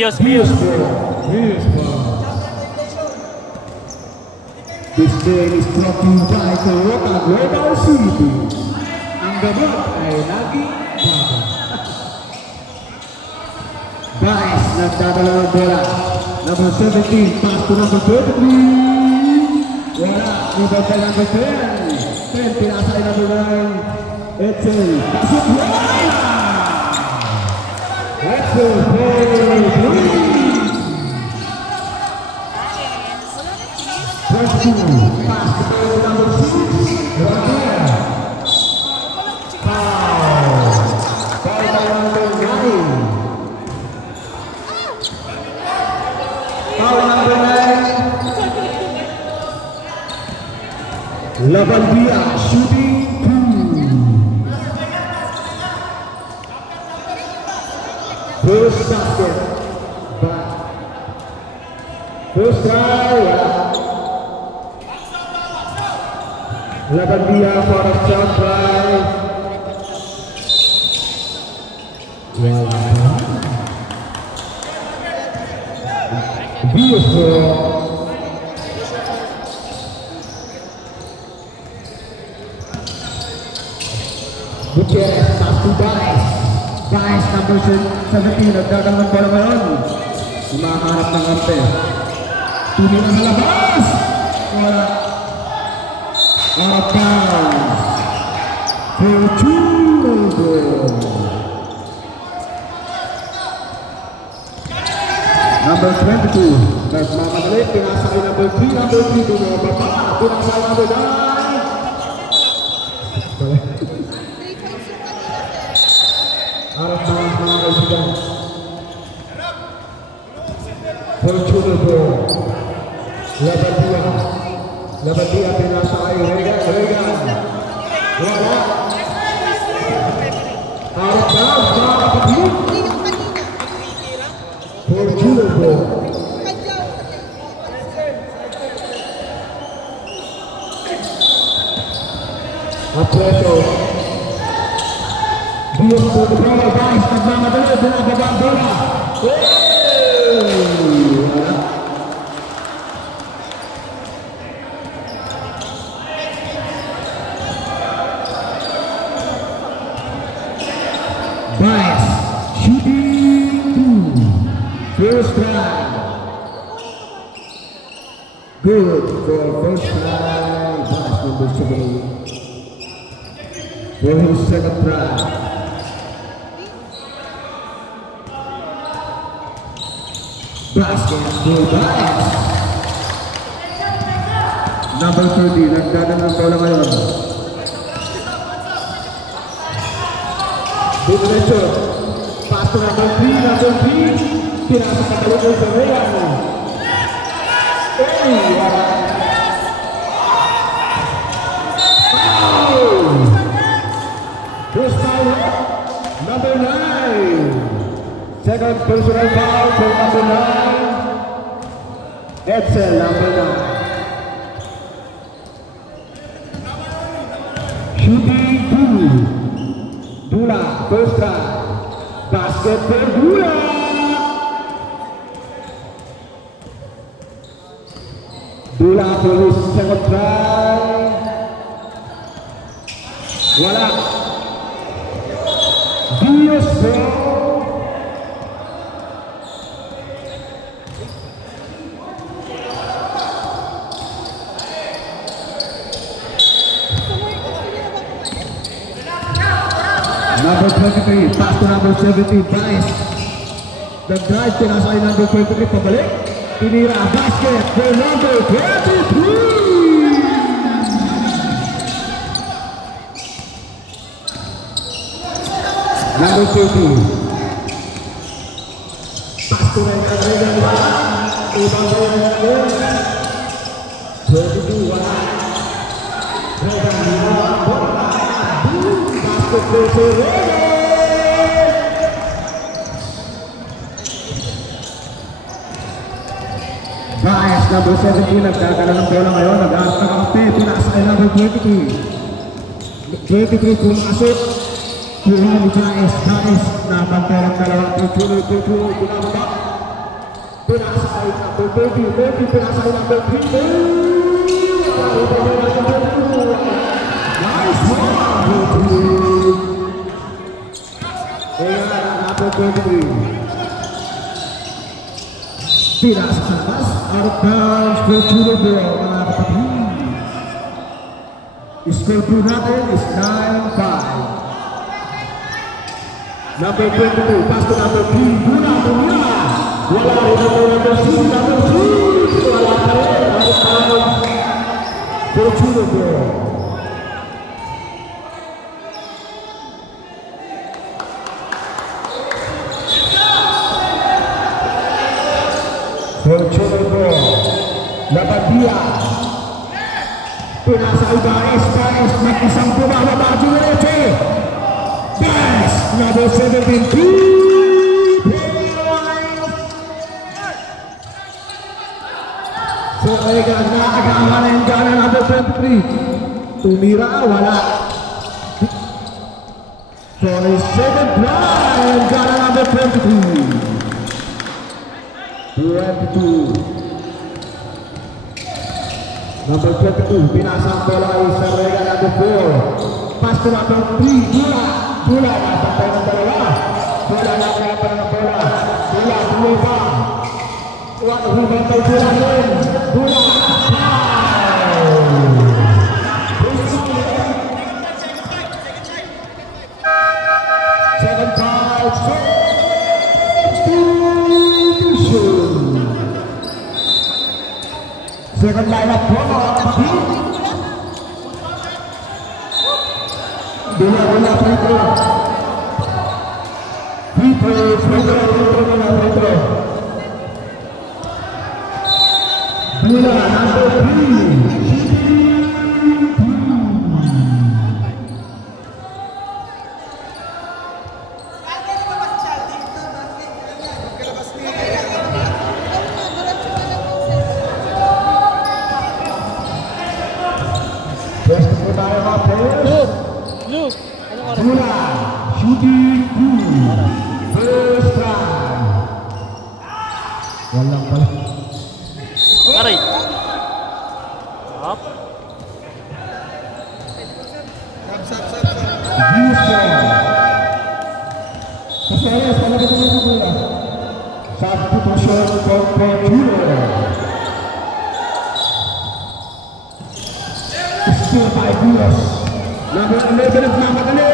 Bios. This game is brought to you by Toyota Global City. Ang gamot ay lagi bago. Guys, nagdadala ng bola. Number 17, pass to number 33. Wala, rebound by number 10. 10, pinasa ay number 9. Edsel, pasok bola! Edsel, for 3. Pass to number 6. Foul by number 9. Foul number 9. Laban dia shooting 2. First basket. First try. Laban dia for a shot try. Well done. Beautiful. Buket, pass to Bice. Bice number 17, nagdagang ng bola ngayon. Sumaharap ng ampe. Tuloy na sa labas. Wala. Out of bounds. For 2. Number 22. Nagmamadali, pinasa ay number 3. Number 3, bumababa. Pinasa ay number 9. Out of bounds, mga kaibigan. Fortuner. Laban dia pinasa ay Regan. Wala. Out of bounds, mga kapatid. Fortuner. Atleto. Bios to the power guys, nagmamadali, binababa ang bola. Bias, shooting 2. First try. Good for first try. Bias number 7. For his second try. Basket for Bias. Number 30, nagdadang ng bola ngayon. Diretso, pass to number 3, pinasa sa kalungay sa Regan. Foul! First foul, number 9. Second personal foul for number 9. Edsel, number 9. Shooting 2. Dula, first try. Basket for Dula. Dula for his second try. Wala. Bios for number 23, pass to number 17, Bice. The drive, pinasa ay number 23, pabalik. Tinira, basket for number 23. Number 30. Pass to number 21. Ibang Regan. 22, wala. Regan, bola. Basket for Regan. Bias number 17, nagkakaroon ng bola ngayon, nag-aas ng kampi, pinasa ay number 23. 23 pumasok, kuha ni Bias, napantalang dalawang tutuloy, pinababa, Pinasay number 30, pinasay number 3. Nice one! Ayan, number 23. Pinasay sa labas, out of bounds, Fortuna ball, mga kapatid. Score po natin is 9-5. Number 22, pass to number 3, Bula Bula. Wala rin number 2, number 2. Wala pa rin, out of bounds, Fortuna ball. Fortuna ball, Labadia. Pinasay Baez, mag-isang bumababa, Jureche. Baez, number 17, 2 points. So, Regan, nakagawa na yung gana number 23. Tumira, wala. For a second try, yung gana number 22. 22. Number 22, pinasang bola ay sa Regan number 4. Pass to number 3, Bula, natapay ng dalawa. Bula, natapay ng bola. Bula pa. Hubang kay Bula rin. Bula, second foul, substitution. Second lineup po mga kapatid. Bula, free throw. Free throw. Bula, number 3. Bula, shooting 2. First try. Walang pala. Aray. Up. Houston. Kasayas, talaga naman ito Bula. Substitution for Fortuna. Still 5 years. Number 11 is namadali.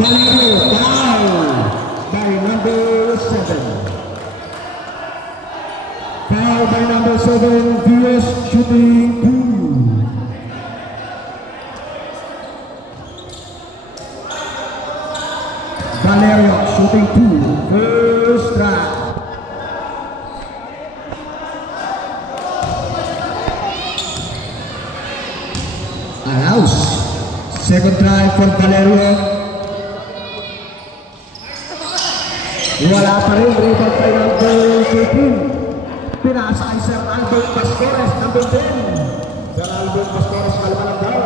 Valerio down by number 7. Foul by number 7, Vilas shooting 2. Valerio shooting 2. First try. Allows. Second try for Valerio. Wala pa rin, rebound by number 13. Pinasa ay Sir Albert Pastores, number 10. Sir Albert Pastores, kalaban ng daw.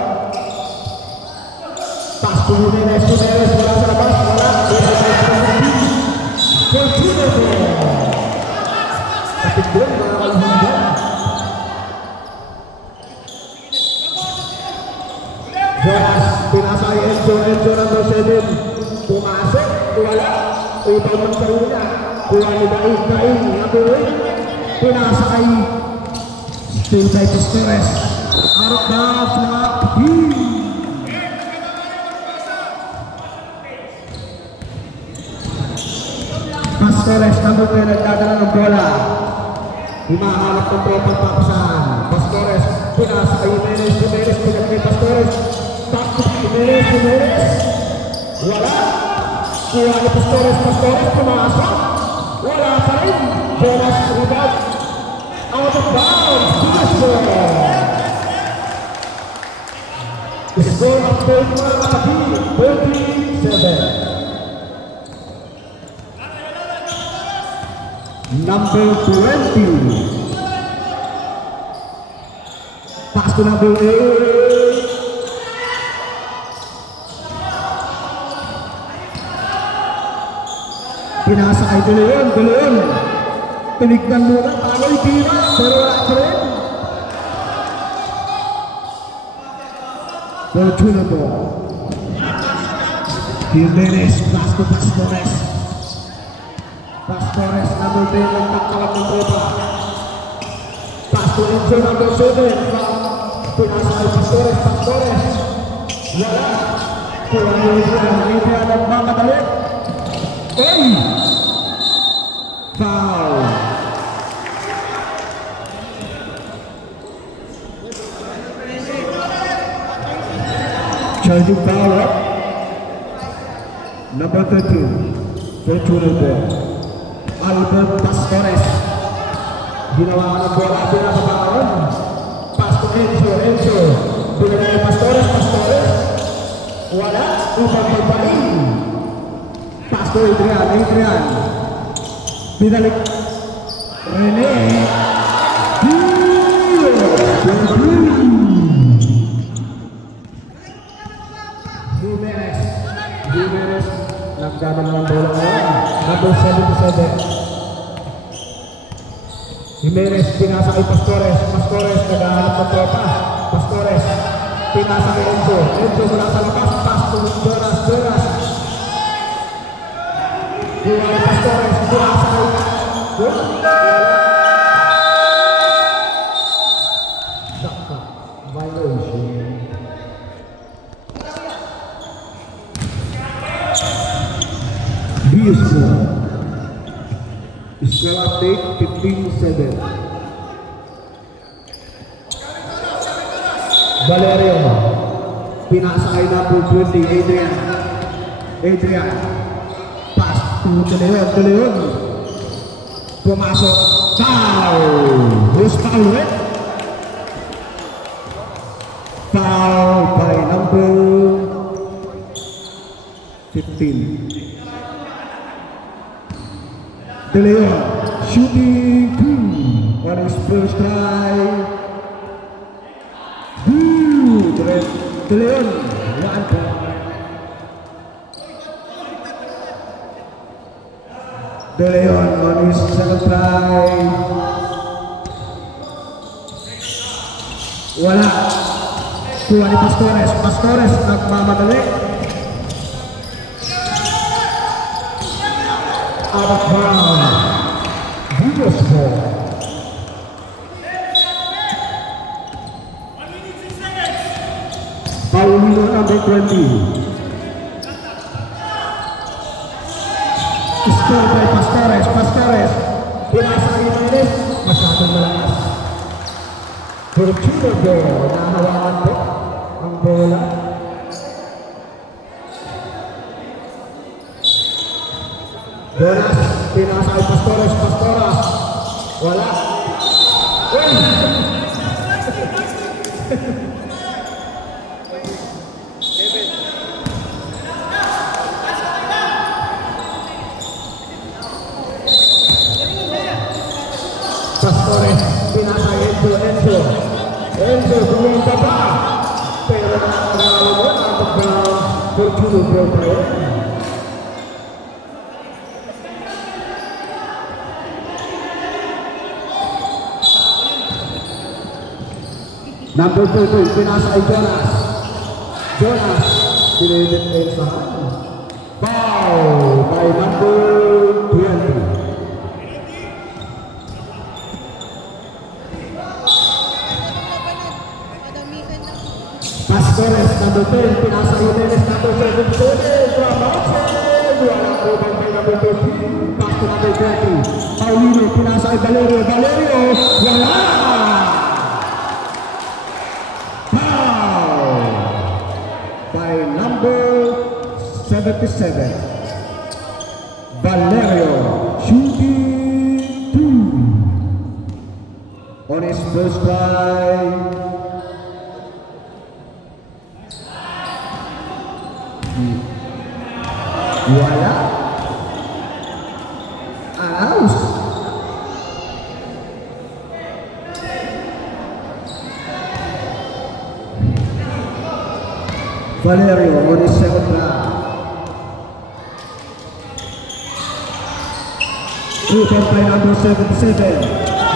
Pass to Jimenez, wala sa labas, wala. Fortuna ball. Kapit doon, mga kalahundan. Jonas, pinasa ay Enzo number 7. Pumasok, wala. Upang magkaroon niya. Kuha ni Daig, number 8. Pinasa ay Stay by Pastores. Out of bounds, mga kapatid. Pastores, number 10, nagdadala ng bola. Humahanap ng tropang papasahan. Pastores, pinasa ay Jimenez, pinagay Pastores. Takot Jimenez. Wala. Kuha ni Pastores, pumasok. Wala pa rin. Jonas, rebound. Out of bounds. The score of Fortuna kapatid, 37. Number 20. Pass to number 8. Pinasa kay Deleon. tinignan muna, tago'y tira, pero wala pa rin. Fortunado. Jimenez, pass to Pastores. Pastores, number 10, ang pagkawag ng tropa. Pass to Enzo, number 7. Pinasa ay Pastores, Pastores. Wala. Kulang yung Adrian ang mamadali. Hey! Foul. Charging foul up. Number 13. Fortunado. Albert Pastores. Ginawa ka ng bola, pinapabaon. Pass to Enzo, Enzo. Binigay Pastores, Pastores. Wala, upang magpaling. Pass to Adrian, Adrian. Binalik. Rene. Jimenez. Jimenez. Nagdaman ng bola ngayon. Number 77. Jimenez, pinasa kay Pastores. Pastores, naghahanap ng tropa. Pastores, pinasa kay Enzo. Enzo mula sa labas. Pass to Jonas, Jonas. Buhay Pastores, pinasa kay Sakta. Violation. Beautiful. Score update 15-7. Valerio. Pinasa kay number 20, Adrian. Adrian. Pass to De Leon, De Leon. Pumasok. Foul. Who's foul with? Foul by number 15. De Leon shooting on his first try. De Leon, 1 point. De Leon on his second try. Wala. Kuha ni Pastores. Pastores nagmamadali. Out of bounds. Beautiful. Paulino number 20. Score by Pastores. Pastores. Pinasa kay Jimenez. Masyadong malakas. Fortunado. Nahawakan po ang bola. Jonas, pinasa kay Pastores, Pastoras. Wala. Pastores, pinasa kay Enzo. Enzo, bumunta pa. Pero nakakalaman ang Fortunado pa rin. Number 2, pinasa kay Jonas. Jonas, dinilit kayo sa kanya. Foul by number 20. Pastores, number 10, pinasa kay Jimenez, number 7. Wala po bang by number 13. Pass to number 20. Paulino, pinasa kay Valerio. Valerio, wala! By number 77, Valerio shooting 2 on his first try. Wala. Out. Valerio on his second try. Super play number 77.